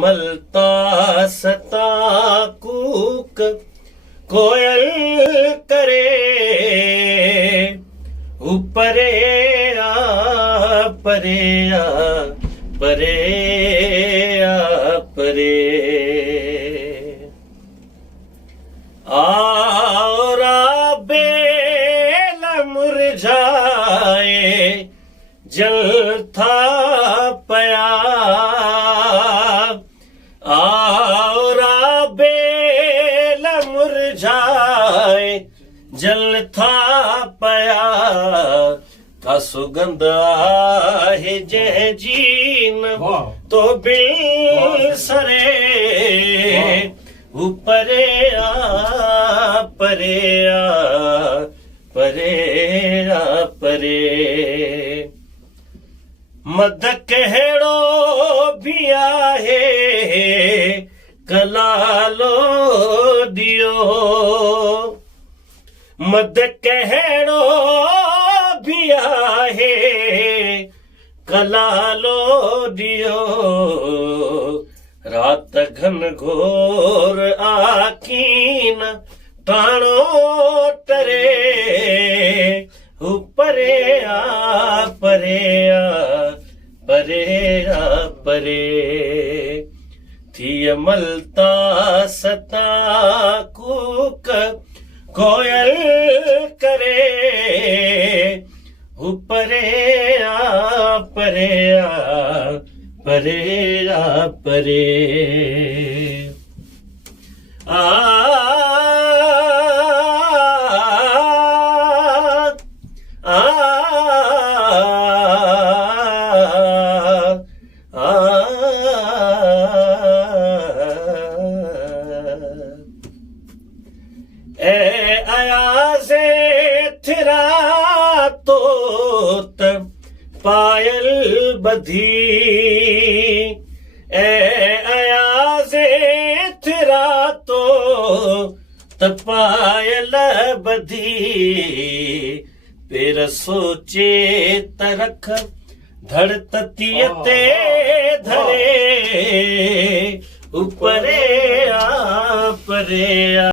मलता सता कूक कोयल करे ऊपरे आ परे आ परे आ परे आरा बेल मुरझाए जल था पया आरा बेल मुरझाए जल था पया का सुगंध आहे जय जीन तो बिल सरे ऊपरे आ परे आ परे आ परे मद कहिड़ो भी आहे कलालो दियो मद कहिड़ो भी आहे कलालो दियो रात घन घोर आकीन टाणो टरे ऊपरे आ परे आ परे आ परे थिय मलता सता कूक कोयल करे ऊपरे आ परे आ परे आ परे अयाज़े थिरा तोत पायल बधी अयाज़े थिरा तो पायल बधी पेर सोचे तरख धड़ ततीय ते धरे ऊपरे आ परे आ